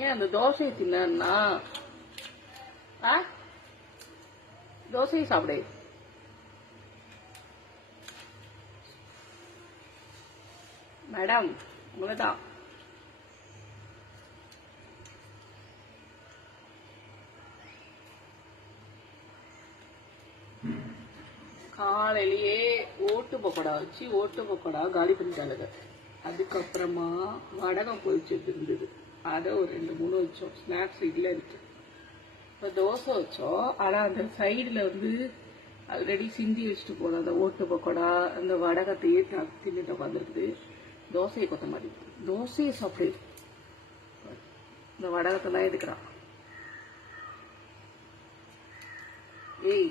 ஏன் அந்த தோசையை தின்னா தோசையை சாப்பிடு. மேடம் உங்களதான் காலையிலேயே ஓட்டு பக்கோடா வச்சு ஓட்டு பக்கோடா காலி பண்ணிட்டாளுங்க. அதுக்கப்புறமா வடகம் பொரிச்சு இருந்தது, அதை ஒரு 2-3 வச்சோம். ஸ்நாக்ஸ் இதில் இருக்கு. இப்போ தோசை வச்சோம். ஆனால் அந்த சைடில் ஆல்ரெடி சிந்தி வச்சுட்டு போனோம். அந்த ஓட்டு பக்கோடா அந்த வடகத்தையே தின்னுட்டு உட்காந்துருக்குது. தோசையை கொத்த மாதிரி தோசையை சாப்பிடு. இந்த வடகத்தை தான் எடுக்கிறான். ஏய்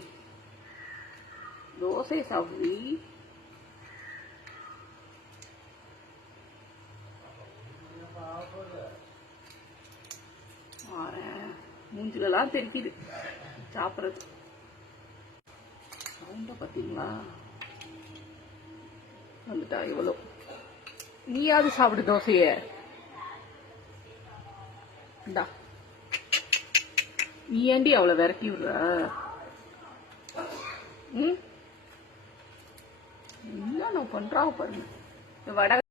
தோசையை சாப்பிடு. மூஞ்சிலலாம் தெரிக்குது சாப்பிட்றது. சவுண்ட பார்த்தீங்களா? வந்துட்டா இவ்வளோ. நீயாவது சாப்பிடு தோசைய. நீ ஏண்டி அவளை விரட்டி விடுற? என்ன நான் பண்றாங்க பாருங்க. வட